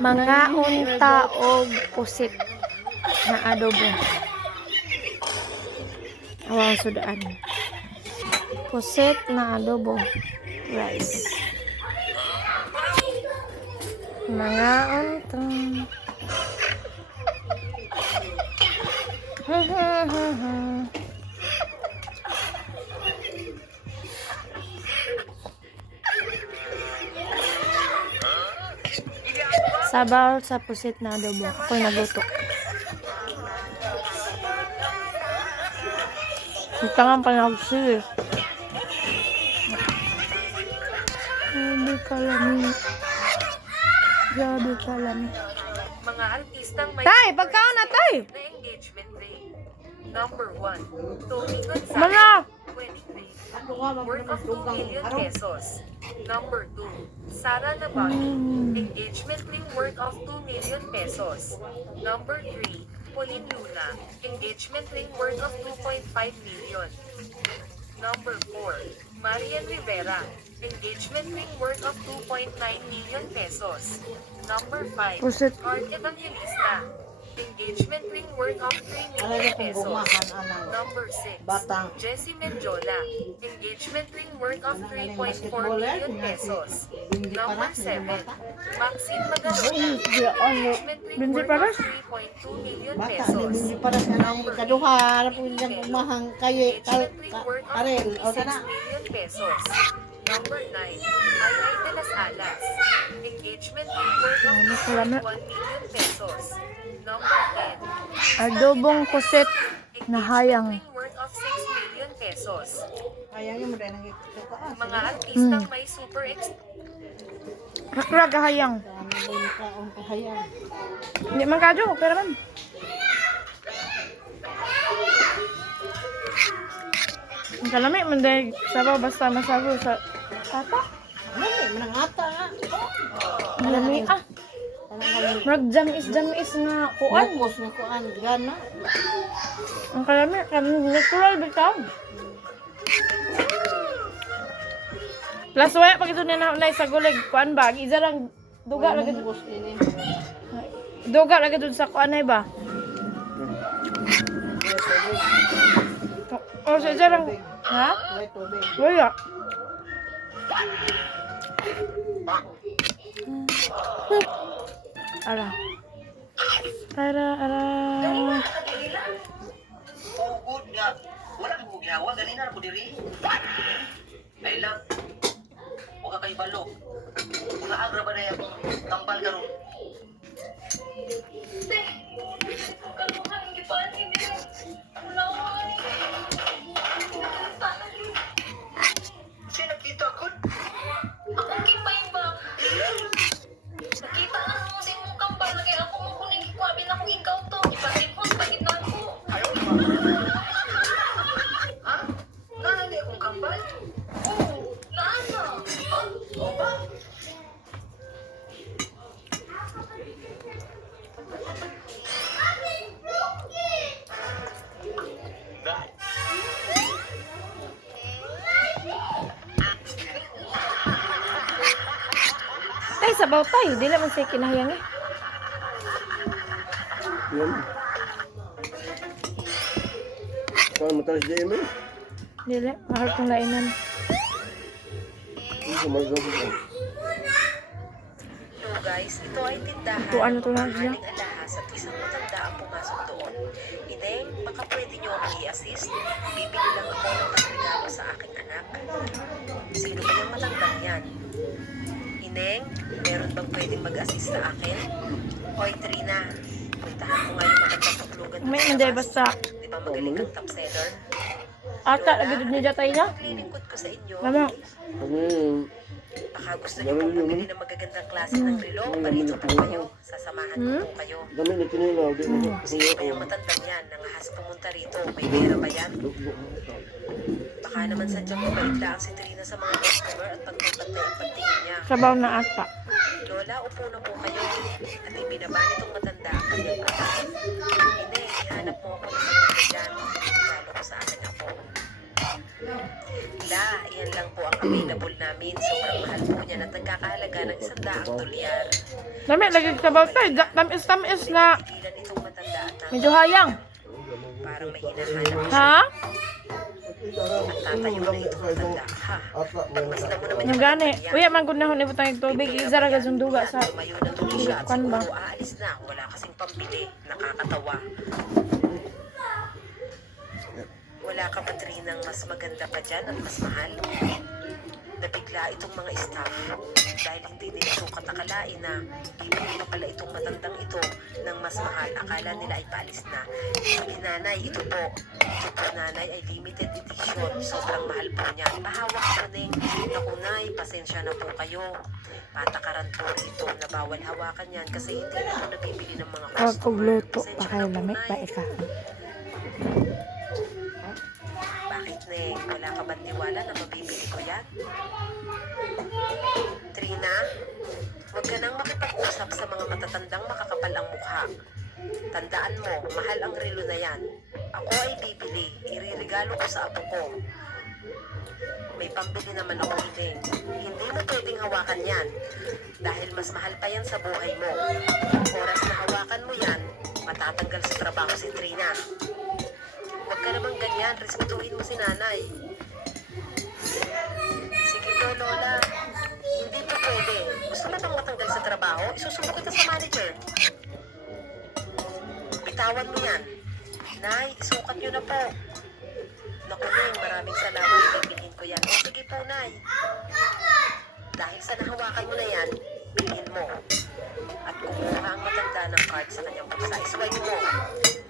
Mga unta og pusit na adobo. Awang sudaan. Pusit na adobo. Rice. Mga unta. Sabaw sa pusit na adobo. Ako'y nagluto. Itangan pa na ako. Grabe kalami. Grabe kalami. Mga artistang may Tay, pagkaon na tay! na engagement ring. Number 1, Tony Gonzaga, Mana? wedding ring, worth of 2 million pesos. Number 2, Sara Nabaki, engagement ring worth of 2 million pesos. Number 3, Pauline Luna, engagement ring worth of 2.5 million. Number 4, Marian Rivera, engagement ring worth of 2.9 million pesos. Number 5, Pusit. Art Evangelista, engagement ring worth of 3 million pesos. Number 6, Jessie Menjola, engagement ring worth of 3.4 million pesos. Number 7, Maxine Magalona, engagement ring Binti worth paras? of 3.2 million Bata, pesos. hindi para sa nang ikaduha, na po yung umahang kaye, karel, o 26 sana. million pesos. Number 9, Ay de las Alas, engagement ring worth of 2.1 million pesos. Number 10, Adobong pusit na hayang. ring worth of 6 million pesos. Kaya yung mga nang ikaduha. Mga artistang may super Rakrag hayang. Dami ba yung kaong kahayang. Hindi man kadyo, pero man. Ang kalami, manday sabaw basta masabaw sa tata. Mali, manangata nga. Malami ah. Murag jamis na kuan. Bukos na kuan, gana. Ang kalami, natural bitaw. Plus wala pag ito na sa gulig kuan ba? Isa lang duga lagi dun. Bukos ini. Duga lagi dun sa kuan ay ba? O sa isa lang. Ha? May tubig. Wala. Ara. Ara. Pugod nga. Wala kang bugyawa. Ganina na po diri. I love. Huwag ka kayo balo. Mga agra ba na yung tambal ka ron? Siya nagkita ko? Ako kipay ba? Nakita na mo din mong kambal na kaya ako mo kuning ikwabi na kung ikaw to. Ipatikos, pagitan ko. Ayaw ba? Ha? Nahali akong kambal? Oo, naana. O ba? Tay sabaw tay, dili man say kinahayang eh. Yan. Saan mo tayo si JM eh? Dili, mahal kong lainan. Hindi ko magagawa ko. So guys, ito ay tindahan Ito, ano to ng na siya? mahaling alahas at isang matanda ang pumasok doon. Ineng, baka pwede niyo ako i-assist? Bibili lang ako ng regalo sa aking anak. Sino ba yung matandang yan? Ineng, meron bang pwedeng mag-assist sa akin? Hoy Trina, puntahan ko nga yung magandang tuklugan May sa manday labas. basta. Di ba magaling kang top seller? Ata lagi dun niya tay na. Maglilingkod ko sa inyo. Mama, Ano yun? Baka gusto niyo pong bumili ng magagandang klase ng relo. Parito po kayo. Sasamahan ko po kayo. Dami na tinilaw. Di mo Sino ba yung matandang yan? Nangahas pumunta rito. May pera ba yan? Baka naman sadyang mabait lang si Trina sa mga customer at pagpapantay ang pagtingin niya. sabaw na ata. Lola, upo na po kayo. At ibinaba nitong matanda ang kanyang kapatid. Hindi, ihanap mo ako ng maganda dyan. Lalo ko sa akin ako. Lola, yan lang po ang available namin. Sobrang mahal po niya at nagkakahalaga ng $100. Dami, lagi sa tayo. Tamis na. Pigilan itong matanda at Medyo hayang. parang may hinahanap siya. Ha? At tatayo na itong matanda. Ha? Pagmasdan mo naman Yung gani. Uy, man gud na hon ibutang yung tubig. Isa ra gud yung duga sa Tumayo na tuloy siya at Kan ba? siguro aalis na. Wala kasing pambili. Nakakatawa. Wala ka ba Trinang mas maganda pa dyan at mas mahal? Nabigla itong mga staff dahil hindi nila sukat akalain na bibili pa pala itong matandang ito ng mas mahal. Akala nila ay paalis na. Sabi nanay, ito po. Ito po nanay ay limited edition. Sobrang mahal po niyan. Pahawak ko Neng. Naku nay, pasensya na po kayo. Patakaran po ito na bawal hawakan yan kasi hindi na ito nabibili ng mga Huwag kog luto. Pasensya Pakay na po, lamig Nay. pa ika. Bakit, Neng? Wala ka ba tiwala na mabibili ko yan? Trina, huwag ka nang makipag-usap sa mga matatandang makakapal ang mukha. Tandaan mo, mahal ang relo na yan. Ako ay bibili. Iririgalo ko sa apo ko. May pambili naman ako, Neng. Hindi mo pwedeng hawakan yan. Dahil mas mahal pa yan sa buhay mo. Oras na hawakan mo yan, matatanggal sa trabaho si Trina. Huwag ka namang ganyan. Respetuhin mo si nanay. Sige po, Lola. Hindi po pwede. Gusto mo bang matanggal sa trabaho? Isusumbong kita sa manager. Bitawan mo yan. Nay, isukat nyo na po. Naku, Neng, maraming salamat. Bibilhin ko yan. O, sige po, Nay. Dahil sa nahawakan mo na yan, bilhin mo. At kumuha ang matanda ng card sa kanyang bulsa. Iswipe mo.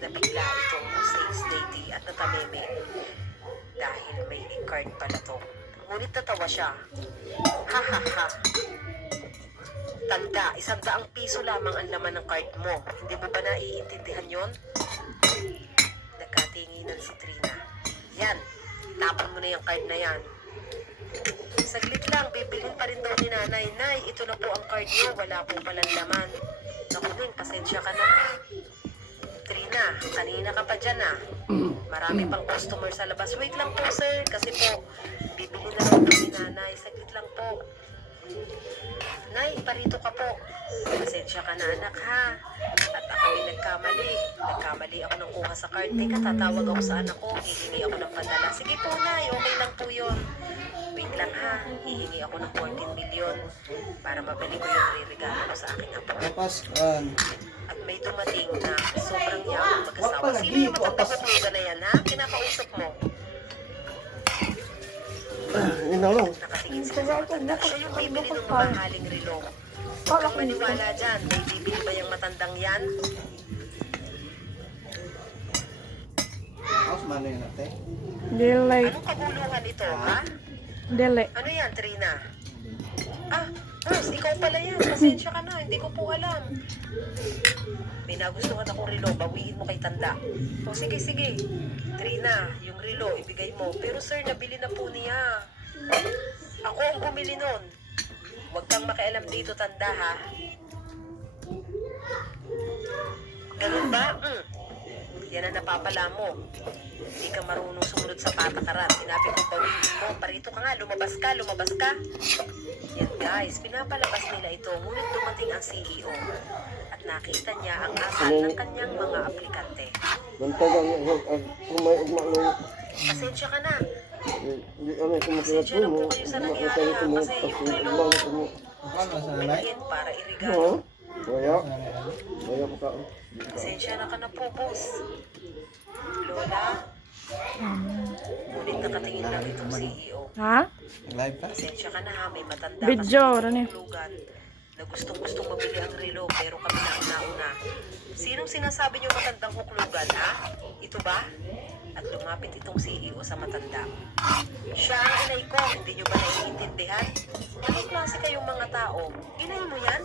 Nabigla itong sales lady at natameme. Dahil may card pala to. Ngunit natawa siya. Ha ha ha. Tanda, ₱100 lamang ang laman ng card mo. Hindi mo ba naiintindihan yon? Nagkatinginan si Trina. Yan, tapon mo na yung card na yan. Saglit lang, bibilhin pa rin daw ni nanay. Nay, ito na po ang card niyo. Wala po palang laman. Naku, Neng, pasensya ka na. Trina, kanina ka pa dyan ah. Marami pang customer sa labas. Wait lang po sir, kasi po, bibili na lang po ni nanay. Saglit lang po. Nay, parito ka po. Pasensya ka na anak ha. At ako ay nagkamali. Nagkamali ako ng kuha sa card. Teka, tatawag ako sa anak ko. Hihingi ako ng padala. Sige po nay, okay lang po yun. Wait lang ha. Hihingi ako ng 14 million para mabili ko yung regalo ko sa aking apo. At may dumating na sobrang yamang mag-asawa. Sino yung matanda na yan ha? Kinakausap mo. Inalong. Nakatingin sila sa matanda. Siya yung bibili ng mamahaling relo. Huwag kang maniwala dyan. May bibili ba yung matandang yan? Dili. Anong kabuluhan ito, ha? Dili. Ano yan, Trina? Ah, Rose, ikaw pala yan. Pasensya ka na. Hindi ko po alam. May nagustuhan akong relo. Bawiin mo kay tanda. O, sige, sige. Trina, yung relo, ibigay mo. Pero sir, nabili na po niya. Ako ang bumili nun. Huwag kang makialam dito, tanda, ha? Ganun ba? Yan ang napapala mo. Hindi ka marunong sumunod sa patakaran. Sinabi ko, bawiin mo. Parito ka nga, lumabas ka, lumabas ka. Yan guys, pinapalabas nila ito. Ngunit dumating ang CEO. At nakita niya ang asal ng kanyang mga aplikante. Bantagan kung may ugma Pasensya ka na. Hindi kami kumukulat Pasensya na mo. po kayo sa nangyari ha. Kasi yung relo, bilhin para irigalo. Kaya? Kaya ko ka. Pasensya na ka na po, boss. Lola, ngunit nakatingin lang itong CEO. Ha? Pasensya ka na ha, may matanda Video, kasi Rani. tulugan na gustong-gustong mabili ang relo pero kami na ang nauna. Sinong sinasabi niyo matandang huklugan ha? Ito ba? At lumapit itong CEO sa matanda. Siya ang inay ko, hindi niyo ba naiintindihan? Anong klase kayong mga tao? Inay mo yan?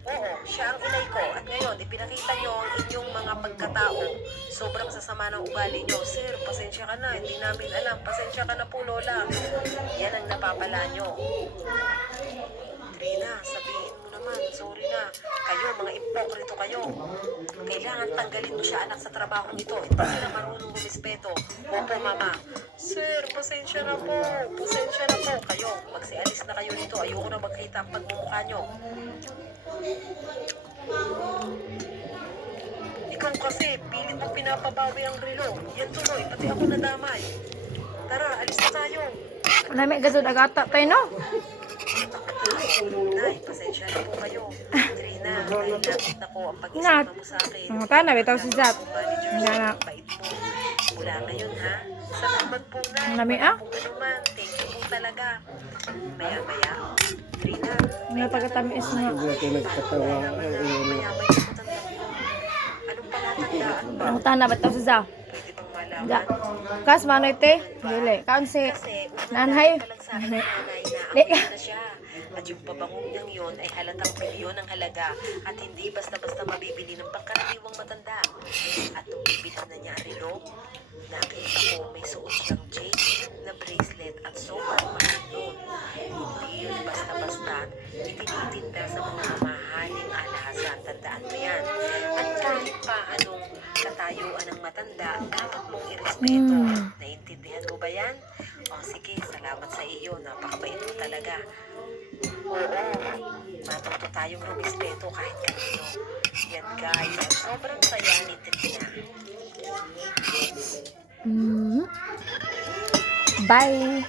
Oo, siya ang inay ko. At ngayon, ipinakita niyo ang inyong mga pagkatao. Sobrang sasama ng ugali niyo. Sir, pasensya ka na. Hindi namin alam. Pasensya ka na po, Lola. Yan ang napapala niyo. Trina, sabihin mo naman. Sorry na. Kayo, mga ipokrito kayo. Kailangan tanggalin mo siya anak sa trabahong ito. Hindi sila marunong rumispeto. Opo, mama. Sir, pasensya na po. Pasensya na po. Kayo, magsialis na kayo dito. Ayoko na magkita ang pagmumukha nyo. Ikaw kasi, pilit mo pinapabawi ang relo. Yan tuloy, pati ako nadamay. Tara, alis na tayo. Lami gasod agata tayo no. Nay, pasensya na po kayo. Trina, naiinapit na ko ang Ingat. pag-isipan mo sa akin. Ang tana bitaw si Zat. Manager, Nga na. bait mo. Mula ngayon ha. Salamat po na. Ang lami, ah. Kung ano man, thank you po talaga. Maya-maya. Trina, Nga pagkatamis nga. Hindi ako nagkatawa. maya-maya ko tanda mo. Anong palatandaan ba? Ang tana bitaw si Zat. Pwede bang malaman? Ja. Kas manoy te. Dili. Kaon si Kasi nanay. pa lang sa akin ng nanay na Di. amoy na siya. At yung pabangong niyang yun ay halatang milyon ang halaga at hindi basta-basta mabibili ng pangkaraniwang matanda. At nung bibitan na niya ang relo, nakita ko may suot siyang jade na bracelet at sobrang mahal nun. Hindi yun basta-basta itinitinda sa mga mamahaling alhasan. Tandaan mo yan. At kahit pa anong katayuan ng matanda, dapat mong irespeto. Naiintindihan mo ba yan? O sige, salamat sa iyo. Napakabait mo talaga. Oo, matuto tayong rumispeto kahit kanino. Yan guys, at sobrang saya ni Trina. Bye.